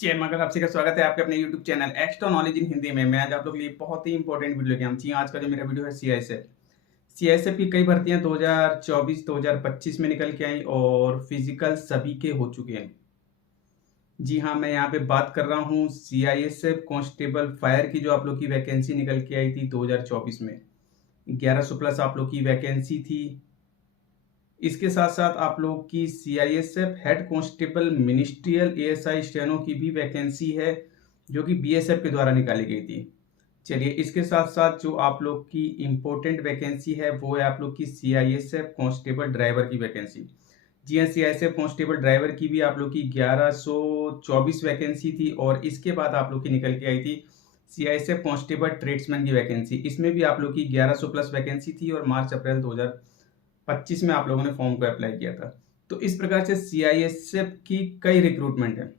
जय मां का आपसे का स्वागत है आपके अपने YouTube channel extra knowledge in Hindi में। मैं आज आप लोग के लिए बहुत ही इंपॉर्टेंट वीडियो लेके आया हूं। जी आज का जो मेरा वीडियो है सीआईएसएफ। सीआईएसएफ की कई भर्तियां 2024 2025 में निकल के आई और फिजिकल सभी के हो चुके हैं। जी हाँ, मैं यहाँ पे बात कर रहा हूँ सीआईएसएफ कांस्टेबल फायर की जो आप लोग की वैकेंसी निकल के आई थी 2024 में 1100 प्लस आप लोग की वैकेंसी थी। इसके साथ साथ आप लोग की CISF head constable ministerial ASI steno की भी वैकेंसी है जो कि बीएसएफ के द्वारा निकाली गई थी। चलिए, इसके साथ साथ जो आप लोग की इम्पोर्टेंट वैकेंसी है वो है आप लोग की सीआईएसएफ कांस्टेबल ड्राइवर की वैकेंसी। जी हाँ, सीआईएसएफ कांस्टेबल ड्राइवर की भी आप लोग की 1124 वैकेंसी थी और इसके बाद आप लोग की निकल के आई थी सीआईएसएफ कांस्टेबल ट्रेड्समैन की वैकेंसी। इसमें भी आप लोग की 1100 प्लस वैकेंसी थी और मार्च अप्रैल 2025 में आप लोगों ने फॉर्म को अप्लाई किया था। तो इस प्रकार से सीआईएसएफ की कई रिक्रूटमेंट है।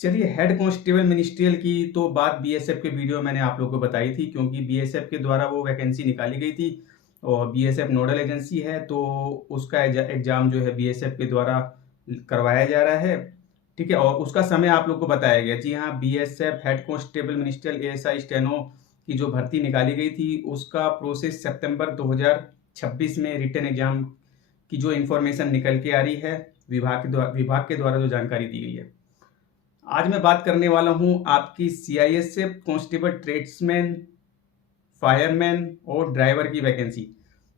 चलिए, हेड कांस्टेबल मिनिस्ट्रियल की तो बात बीएसएफ के वीडियो मैंने आप लोगों को बताई थी, क्योंकि बीएसएफ के द्वारा वो वैकेंसी निकाली गई थी और बीएसएफ नोडल एजेंसी है, तो उसका एग्जाम जो है बीएसएफ के द्वारा करवाया जा रहा है। ठीक है, और उसका समय आप लोग को बताया गया। जी हाँ, BSF head constable ministerial ASI steno की जो भर्ती निकाली गई थी उसका प्रोसेस सितंबर 2026 में रिटन एग्जाम की जो इन्फॉर्मेशन निकल के आ रही है विभाग के द्वारा जो जानकारी दी गई है। आज मैं बात करने वाला हूं आपकी सीआईएसएफ कांस्टेबल ट्रेड्समैन, फायरमैन और ड्राइवर की वैकेंसी।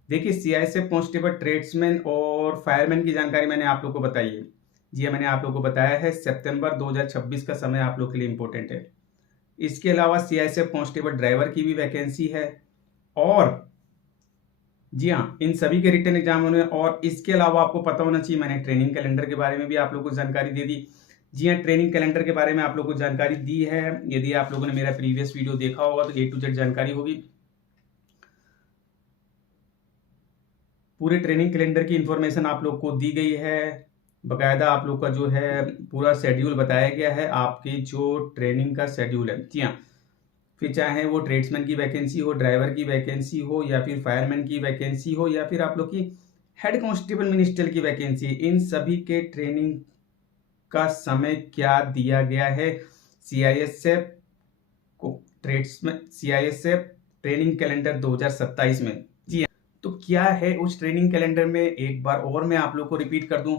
देखिए, सीआईएसएफ कांस्टेबल ट्रेड्समैन और फायरमैन की जानकारी मैंने आप लोग को बताई है। जी मैंने आप लोग को बताया है सितंबर 2026 का समय आप लोग के लिए इंपॉर्टेंट है। इसके अलावा सीआईएसएफ कांस्टेबल ड्राइवर की भी वैकेंसी है और जी हाँ, इन सभी के रिटन एग्जाम होने और इसके अलावा आपको पता होना चाहिए, मैंने ट्रेनिंग कैलेंडर के बारे में भी आप लोग को जानकारी दे दी। जी हाँ, ट्रेनिंग कैलेंडर के बारे में आप लोगों को जानकारी दी है। यदि आप लोगों ने मेरा प्रीवियस वीडियो देखा होगा तो A to Z जानकारी होगी। पूरे ट्रेनिंग कैलेंडर की इंफॉर्मेशन आप लोग को दी गई है। बकायदा आप लोग का जो है पूरा शेड्यूल बताया गया है, आपकी जो ट्रेनिंग का शेड्यूल है। जी हाँ, फिर चाहे वो ट्रेड्समैन की वैकेंसी हो, ड्राइवर की वैकेंसी हो या फिर फायरमैन की वैकेंसी हो या फिर आप लोग की हेड कांस्टेबल मिनिस्ट्रियल की वैकेंसी, इन सभी के ट्रेनिंग का समय क्या दिया गया है सीआईएसएफ को ट्रेड्समैन सीआईएसएफ ट्रेनिंग कैलेंडर 2027 में। जी हाँ, तो क्या है उस ट्रेनिंग कैलेंडर में, एक बार और मैं आप लोग को रिपीट कर दूं।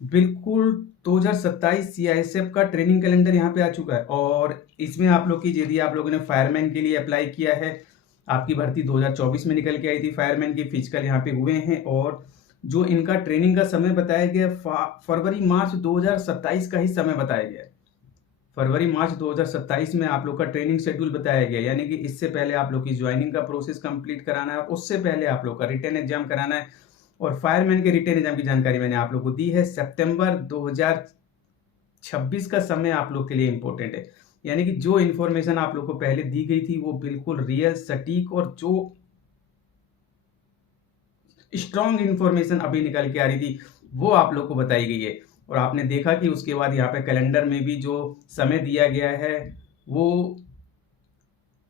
बिल्कुल 2027 सीआईएसएफ का ट्रेनिंग कैलेंडर यहाँ पे आ चुका है और इसमें आप लोग की, यदि आप लोगों ने फायरमैन के लिए अप्लाई किया है, आपकी भर्ती 2024 में निकल के आई थी, फायरमैन की फिजिकल यहाँ पे हुए हैं और जो इनका ट्रेनिंग का समय बताया गया फरवरी मार्च 2027 का ही समय बताया गया है। फरवरी मार्च 2027 में आप लोग का ट्रेनिंग शेड्यूल बताया गया, यानी कि इससे पहले आप लोग की ज्वाइनिंग का प्रोसेस कंप्लीट कराना है और उससे पहले आप लोग का रिटन एग्जाम कराना है। और फायरमैन के रिटन एग्जाम की जानकारी मैंने आप लोग को दी है। सितंबर 2026 का समय आप लोग के लिए इंपॉर्टेंट है, यानी कि जो इन्फॉर्मेशन आप लोग को पहले दी गई थी वो बिल्कुल रियल, सटीक और जो स्ट्रॉन्ग इन्फॉर्मेशन अभी निकल के आ रही थी वो आप लोग को बताई गई है। और आपने देखा कि उसके बाद यहाँ पे कैलेंडर में भी जो समय दिया गया है वो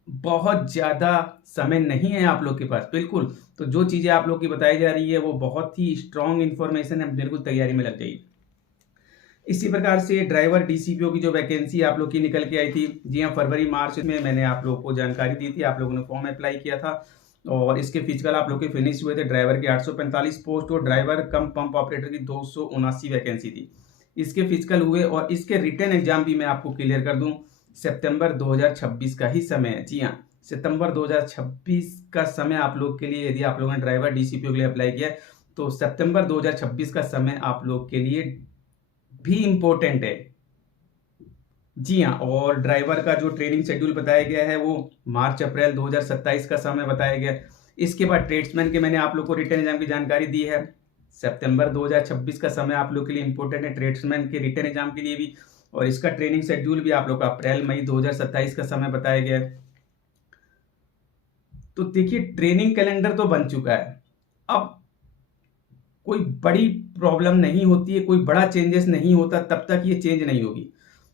बहुत ज़्यादा समय नहीं है आप लोग के पास, बिल्कुल। तो जो चीज़ें आप लोग की बताई जा रही है वो बहुत ही स्ट्रॉन्ग इन्फॉर्मेशन है, बिल्कुल तैयारी में लग जाइए। इसी प्रकार से ड्राइवर डीसीपीओ की जो वैकेंसी आप लोग की निकल के आई थी, जी हाँ, फरवरी मार्च में मैंने आप लोगों को जानकारी दी थी, आप लोगों ने फॉर्म अप्लाई किया था और इसके फिजिकल आप लोग के फिनिश हुए थे। ड्राइवर की 845 पोस्ट और ड्राइवर कम पंप ऑपरेटर की 279 वैकेंसी थी, इसके फिजिकल हुए और इसके रिटन एग्जाम भी मैं आपको क्लियर कर दूं, सितंबर 2026 का ही समय है। जी हाँ, सितंबर 2026 का समय आप लोग के लिए, यदि आप लोगों ने ड्राइवर डीसीपीओ के लिए अप्लाई किया तो सितंबर 2026 का समय आप लोग के लिए भी इम्पोर्टेंट है। जी हाँ, और ड्राइवर का जो ट्रेनिंग शेड्यूल बताया गया है वो मार्च अप्रैल 2027 का समय बताया गया है। इसके बाद ट्रेड्समैन के मैंने आप लोग को रिटन एग्जाम की जानकारी दी है। सितंबर 2026 का समय आप लोग के लिए इंपॉर्टेंट है ट्रेड्समैन के रिटन एग्जाम के लिए भी, और इसका ट्रेनिंग शेड्यूल भी आप लोग का अप्रैल मई 2027 का समय बताया गया है। तो देखिए, ट्रेनिंग कैलेंडर तो बन चुका है, अब कोई बड़ी प्रॉब्लम नहीं होती है, कोई बड़ा चेंजेस नहीं होता तब तक ये चेंज नहीं होगी।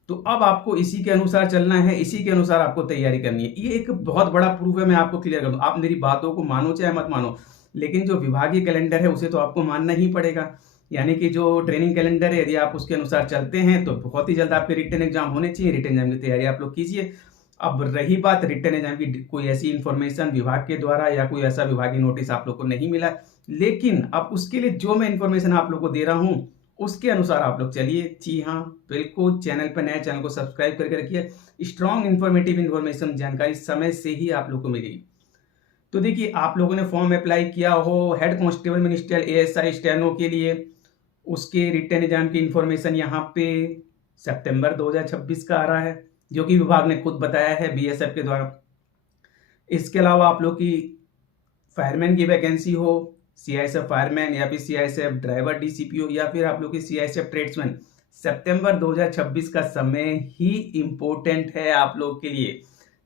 तो अब आपको इसी के अनुसार चलना है, इसी के अनुसार आपको तैयारी करनी है। ये एक बहुत बड़ा प्रूफ है, मैं आपको क्लियर कर दूं। आप मेरी बातों को मानो चाहे मत मानो, लेकिन जो विभागीय कैलेंडर है उसे तो आपको मानना ही पड़ेगा। यानी कि जो ट्रेनिंग कैलेंडर है, यदि आप उसके अनुसार चलते हैं तो बहुत ही जल्द आपके रिटन एग्जाम होने चाहिए। रिटन एग्जाम की तैयारी आप लोग कीजिए। अब रही बात रिटन एग्जाम की, कोई ऐसी इन्फॉर्मेशन विभाग के द्वारा या कोई ऐसा विभागीय नोटिस आप लोग को नहीं मिला, लेकिन अब उसके लिए जो मैं इन्फॉर्मेशन आप लोग को दे रहा हूँ उसके अनुसार आप लोग चलिए। जी हाँ, बिल्कुल चैनल पर नए, चैनल को सब्सक्राइब करके रखिए। स्ट्रॉन्ग इन्फॉर्मेटिव इन्फॉर्मेशन, जानकारी समय से ही आप लोग को मिलेगी। तो देखिए, आप लोगों ने फॉर्म अप्लाई किया हो head constable ministerial ASI steno के लिए, उसके रिटन एग्जाम की इंफॉर्मेशन यहाँ पे सितंबर 2026 का आ रहा है, जो कि विभाग ने खुद बताया है बीएसएफ के द्वारा। इसके अलावा आप लोग की फायरमैन की वैकेंसी हो, सीआईएसएफ फायरमैन या फिर सीआईएसएफ ड्राइवर डीसीपीओ या फिर आप लोग की सीआईएसएफ ट्रेड्समैन, सितंबर 2026 का समय ही इंपॉर्टेंट है आप लोग के लिए।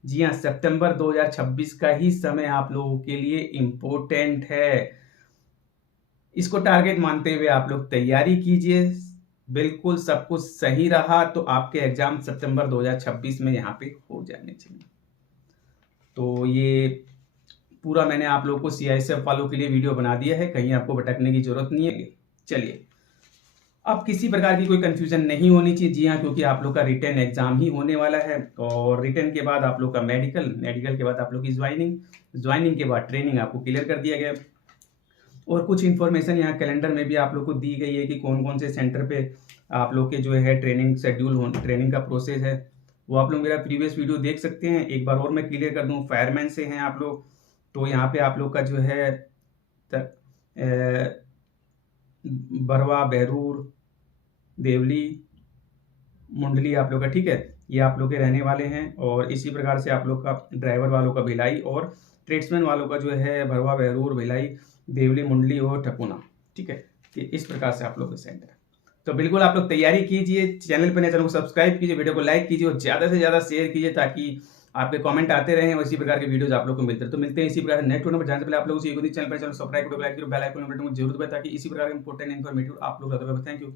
जी हाँ, सितंबर 2026 का ही समय आप लोगों के लिए इंपॉर्टेंट है। इसको टारगेट मानते हुए आप लोग तैयारी कीजिए। बिल्कुल सब कुछ सही रहा तो आपके एग्जाम सितंबर 2026 में यहाँ पे हो जाने चाहिए। तो ये पूरा मैंने आप लोगों को सीआईएसएफ वालों के लिए वीडियो बना दिया है, कहीं आपको भटकने की जरूरत नहीं है। चलिए, अब किसी प्रकार की कोई कंफ्यूजन नहीं होनी चाहिए। जी हाँ, क्योंकि आप लोग का रिटन एग्जाम ही होने वाला है और रिटन के बाद आप लोग का मेडिकल, मेडिकल के बाद आप लोग की ज्वाइनिंग, ज्वाइनिंग के बाद ट्रेनिंग आपको क्लियर कर दिया गया। और कुछ इन्फॉर्मेशन यहाँ कैलेंडर में भी आप लोग को दी गई है कि कौन कौन से सेंटर पे आप लोग के जो है ट्रेनिंग शेड्यूल हो, ट्रेनिंग का प्रोसेस है, वो आप लोग मेरा प्रीवियस वीडियो देख सकते हैं। एक बार और मैं क्लियर कर दूँ, फायरमैन से हैं आप लोग तो यहाँ पे आप लोग का जो है बरवा, बहरूर, देवली, मुंडली आप लोग का, ठीक है, ये आप लोग के रहने वाले हैं। और इसी प्रकार से आप लोग का ड्राइवर वालों का भिलाई और ट्रेड्समैन वालों का जो है भरवा, बहरूर, भिलाई, देवली, मुंडली और ठकुना, ठीक है। कि इस प्रकार से आप लोग के सेंटर है। तो बिल्कुल आप लोग तैयारी कीजिए। चैनल पर नए, चैनल को सब्सक्राइब कीजिए, वीडियो को लाइक कीजिए और ज़्यादा से ज़्यादा शेयर कीजिए ताकि आपके कमेंट आते रहें और इसी प्रकार के वीडियोज आप लोग को मिलते हैं। तो मिलते हैं इसी प्रकार नेक्स्ट वीडियो में। जाने से पहले आप लोगों से चैनल पर सब्सक्राइब करो, लाइक करो, बेल आइकन बटन को जरूर दबाएं ताकि इसी प्रकार के इंपॉर्टेंट इन्फॉर्मेटिव आप लोग। Thank you.